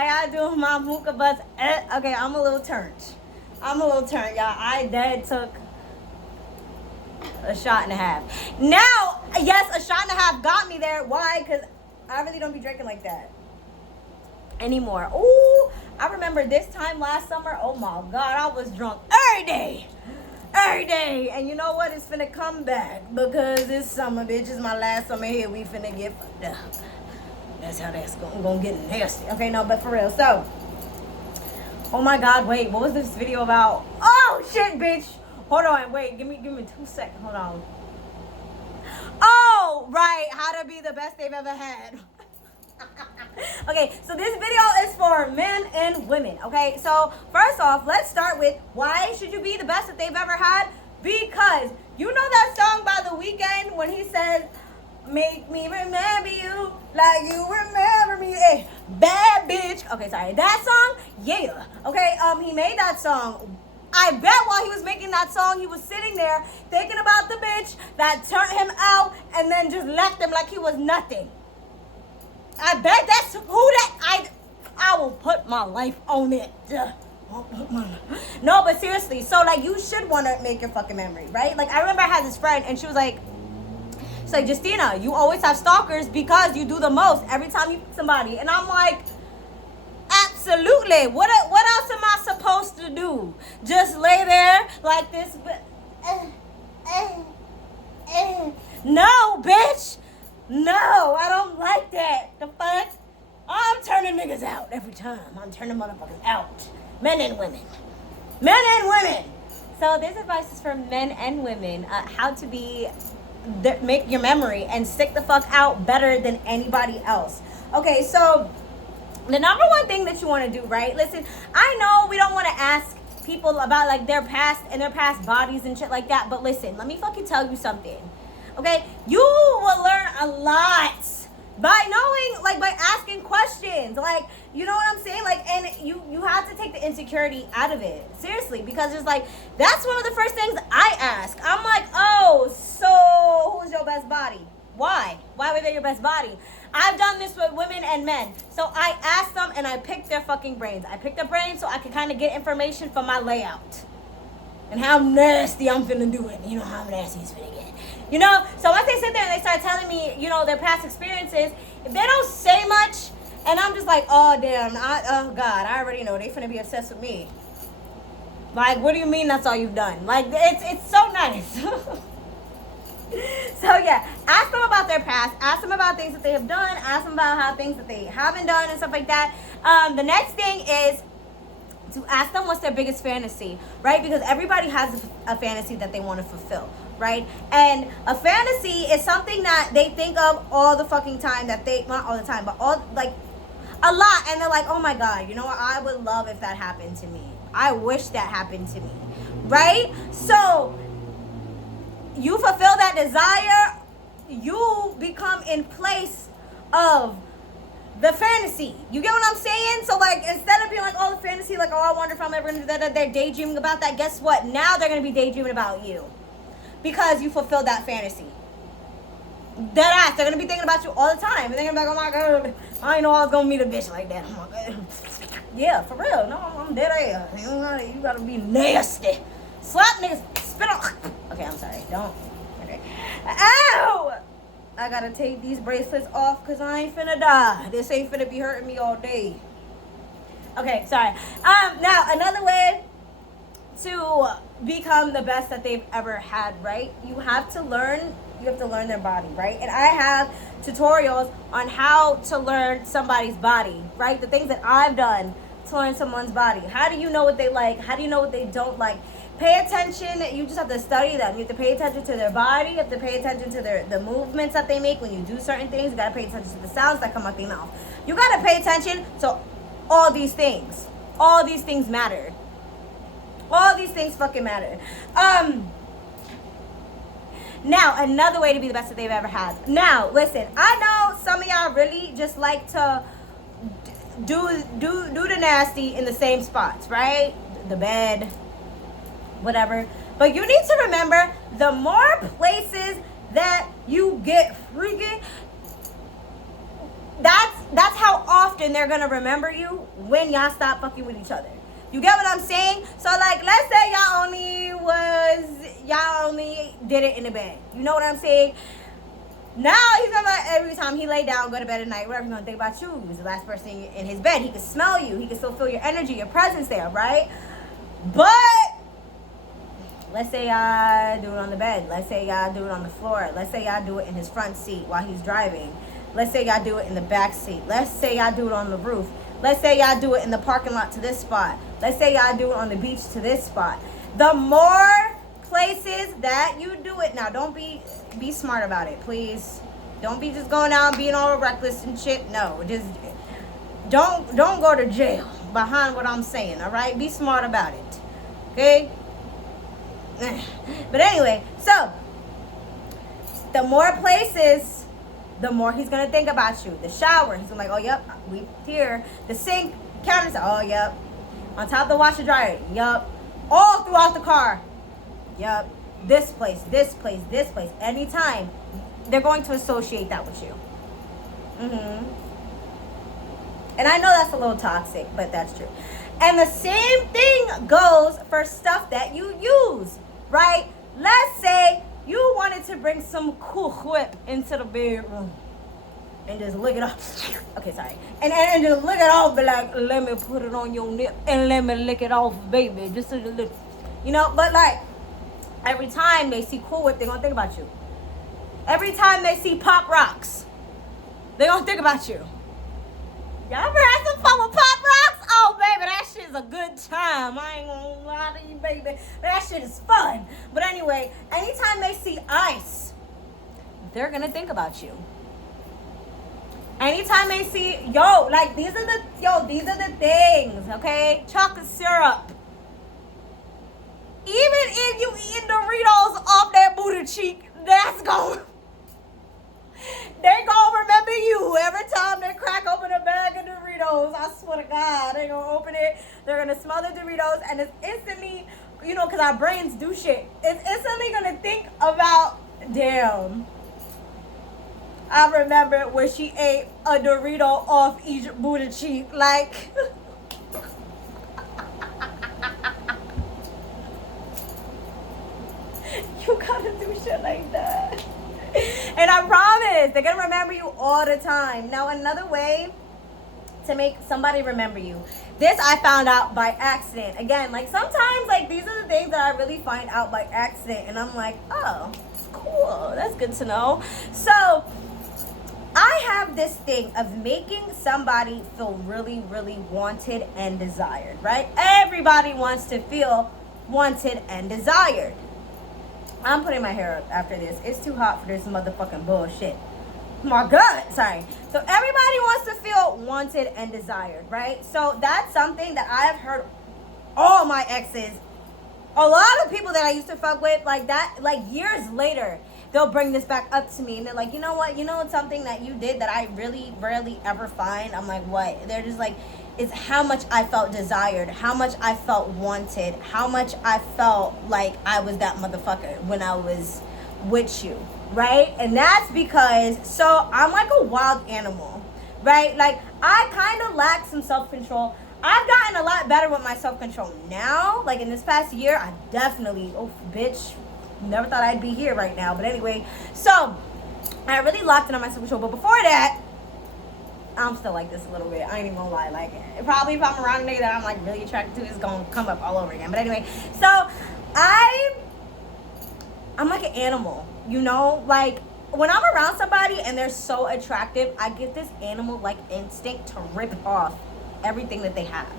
How y'all doing, my hookah buzz? Okay, I'm a little turned. Y'all. I dead took a shot and a half. Now, yes, a shot and a half got me there. Why? Because I really don't be drinking like that anymore. Ooh, I remember this time last summer. Oh my God, I was drunk every day. And you know what? It's finna come back because this summer, bitch, is my last summer here. We finna get fucked up. That's how that's gonna get nasty. Okay, no, but for real. So, oh my God, wait, what was this video about? Oh shit, bitch. Hold on, wait, give me 2 seconds. Hold on. Oh, right, how to be the best they've ever had. Okay, so this video is for men and women. Okay, so first off, let's start with why should you be the best that they've ever had? Because you know that song by The Weeknd when he says, "Make me remember you like you remember me." Hey, bad bitch. Okay, sorry. That song? Yeah. Okay, he made that song. I bet while he was making that song, he was sitting there thinking about the bitch that turned him out and then just left him like he was nothing. I bet that's who that I will put my life on it. No, but seriously, so like you should want to make your fucking memory, right? Like I remember I had this friend and she was like, Justina, you always have stalkers because you do the most every time you meet somebody. And I'm like, absolutely. What else am I supposed to do? Just lay there like this? No, bitch. No, I don't like that. The fuck? I'm turning niggas out every time. I'm turning motherfuckers out. Men and women. So this advice is for men and women. How to make your memory and stick the fuck out better than anybody else. Okay, so the number one thing that you want to do, right? Listen, I know we don't want to ask people about like their past and their past bodies and shit like that, but listen, let me fucking tell you something. Okay, you will learn a lot by knowing, like by asking questions, like, you know what I'm saying? Like, and you have to take the insecurity out of it, seriously, because it's like, that's one of the first things I ask. I'm like, oh, so who's your best body? Why were they your best body? I've done this with women and men. So I asked them and I picked their fucking brains. I picked their brains so I could kind of get information from my layout and how nasty I'm finna do it. You know how nasty it's finna get. You know, so once they sit there and they start telling me, you know, their past experiences, if they don't say much, and I'm just like, oh damn, oh God, I already know they finna be obsessed with me. Like, what do you mean that's all you've done? Like, it's so nice. So yeah, ask them about their past, ask them about things that they have done, ask them about how things that they haven't done and stuff like that. The next thing is to ask them what's their biggest fantasy, right? Because everybody has a fantasy that they want to fulfill, right? And a fantasy is something that they think of all the fucking time, that they, not all the time, but all, like, a lot. And they're like, oh my God, you know what? I would love if that happened to me. I wish that happened to me, right? So you fulfill that desire, you become in place of the fantasy. You get what I'm saying? So like, instead of being like, oh, the fantasy, like, oh, I wonder if I'm ever gonna do that, they're daydreaming about that. Guess what? Now they're gonna be daydreaming about you because you fulfilled that fantasy. Dead ass. They're gonna be thinking about you all the time. And they're gonna be like, oh my God, I didn't know I was gonna meet a bitch like that. Oh my God. Yeah, for real. No, I'm dead ass. You gotta be nasty. Slap niggas. Spit on. Okay, I'm sorry. Don't. Okay. Ow! I gotta take these bracelets off because I ain't finna die. This ain't finna be hurting me all day. Okay, sorry. Now another way to become the best that they've ever had, right? You have to learn their body, right? And I have tutorials on how to learn somebody's body, right? The things that I've done to learn someone's body. How do you know what they like? How do you know what they don't like? Pay attention. You just have to study them. You have to pay attention to their body. You have to pay attention to the movements that they make when you do certain things. You got to pay attention to the sounds that come out their mouth. You got to pay attention to all these things. All these things matter. All these things fucking matter. Now, another way to be the best that they've ever had. Now, listen, I know some of y'all really just like to do the nasty in the same spots, right? The bed, whatever. But you need to remember, the more places that you get freaky, that's how often often they're gonna remember you when y'all stop fucking with each other. You get what I'm saying? So like, let's say y'all only did it in the bed. You know what I'm saying? Now he's gonna, every time he lay down, go to bed at night, whatever, he's gonna think about you. He's the last person in his bed. He can smell you. He can still feel your energy, your presence there, right? But let's say y'all do it on the bed. Let's say y'all do it on the floor. Let's say y'all do it in his front seat while he's driving. Let's say y'all do it in the back seat. Let's say y'all do it on the roof. Let's say y'all do it in the parking lot to this spot. Let's say y'all do it on the beach to this spot. The more places that you do it, now don't be smart about it, please. Don't be just going out and being all reckless and shit. No, just don't go to jail behind what I'm saying, all right? Be smart about it, okay? But anyway, so the more places, the more he's gonna think about you. The shower, he's gonna be like, oh, yep, we here. The sink, counter, oh, yep. On top of the washer dryer, yep. All throughout the car, yep. This place, this place, this place. Anytime, they're going to associate that with you. And I know that's a little toxic, but that's true. And the same thing goes for stuff that you use, right? Let's say you wanted to bring some Cool Whip into the bedroom and just lick it off. Okay, sorry. And just lick it off, be like, let me put it on your nip and let me lick it off, baby. Just so you lick. You know, but like, every time they see Cool Whip, they're going to think about you. Every time they see Pop Rocks, they're going to think about you. Y'all ever had some fun with Pop Rocks? Oh, baby, that shit is a good time. I ain't gonna lie to you, baby. That shit is fun. But anyway, anytime they see ice, they're gonna think about you. Anytime they see, these are the things, okay? Chocolate syrup. Even if you eat Doritos off that booty cheek, they gonna remember you every time they crack open a bag of Doritos. I swear to God, they gonna open it. They're gonna smell the Doritos, and it's instantly, because our brains do shit. It's instantly gonna think about, damn, I remember when she ate a Dorito off each booty cheek. Like, you gotta do shit like that. And I promise, they're gonna remember you all the time. Now, another way to make somebody remember you. This I found out by accident. Again, like sometimes, like these are the things that I really find out by accident, and I'm like, oh, cool, that's good to know. So, I have this thing of making somebody feel really, really wanted and desired, right? Everybody wants to feel wanted and desired. I'm putting my hair up after this. It's too hot for this motherfucking bullshit. My God, sorry. So everybody wants to feel wanted and desired, right? So that's something that I've heard all my exes, a lot of people that I used to fuck with, like that, like years later, they'll bring this back up to me and they're like, you know what? You know, it's something that you did that I really rarely ever find. I'm like, what? They're just like, it's how much I felt desired, how much I felt wanted, how much I felt like I was that motherfucker when I was with you, right? And that's because, so I'm like a wild animal, right? Like, I kind of lack some self-control. I've gotten a lot better with my self-control now. Like, in this past year, I definitely, oh, bitch, never thought I'd be here right now. But anyway, so I really locked in on my self-control. But before that, I'm still like this a little bit. I ain't even gonna lie. Like, probably if I'm around a nigga that I'm like really attracted to, it's gonna come up all over again. But anyway, so I'm like an animal, you know? Like, when I'm around somebody and they're so attractive, I get this animal-like instinct to rip off everything that they have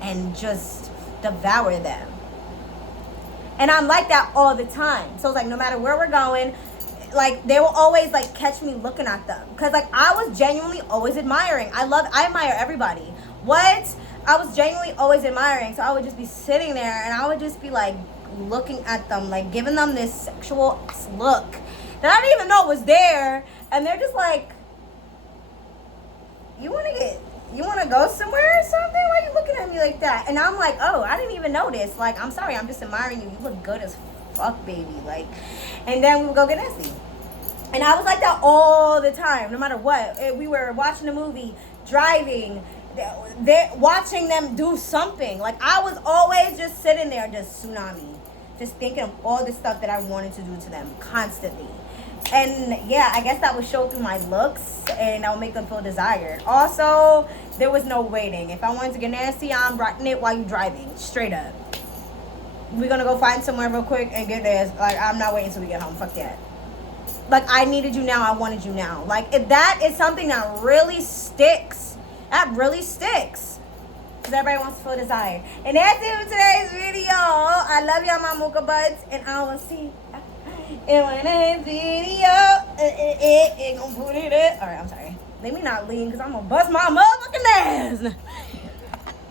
and just devour them. And I'm like that all the time. So it's like, no matter where we're going, like, they will always like catch me looking at them, because like I was genuinely always admiring. I admire everybody. I was genuinely always admiring. So I would just be sitting there and I would just be like looking at them, like giving them this sexual look that I didn't even know was there. And they're just like, you want to go somewhere or something? Why are you looking at me like that? And I'm like, oh, I didn't even notice. Like, I'm sorry, I'm just admiring you. You look good as fuck, baby. Like, and then we would go get nasty. And I was like that all the time, no matter what. If we were watching a movie, driving, they're watching them do something. Like, I was always just sitting there, just tsunami. Just thinking of all the stuff that I wanted to do to them constantly. And yeah, I guess that would show through my looks and that would make them feel desired. Also, there was no waiting. If I wanted to get nasty, I'm rocking it while you driving. Straight up. We're gonna go find somewhere real quick and get this. Like, I'm not waiting till we get home. Fuck that. Like, I needed you now. I wanted you now. Like, if that is something that really sticks. That really sticks. Because everybody wants to feel desired. And that's it for today's video. I love y'all, my mocha buds. And I will see in my next video. Gonna put it in. Alright, I'm sorry. Let me not lean because I'm gonna bust my motherfucking ass.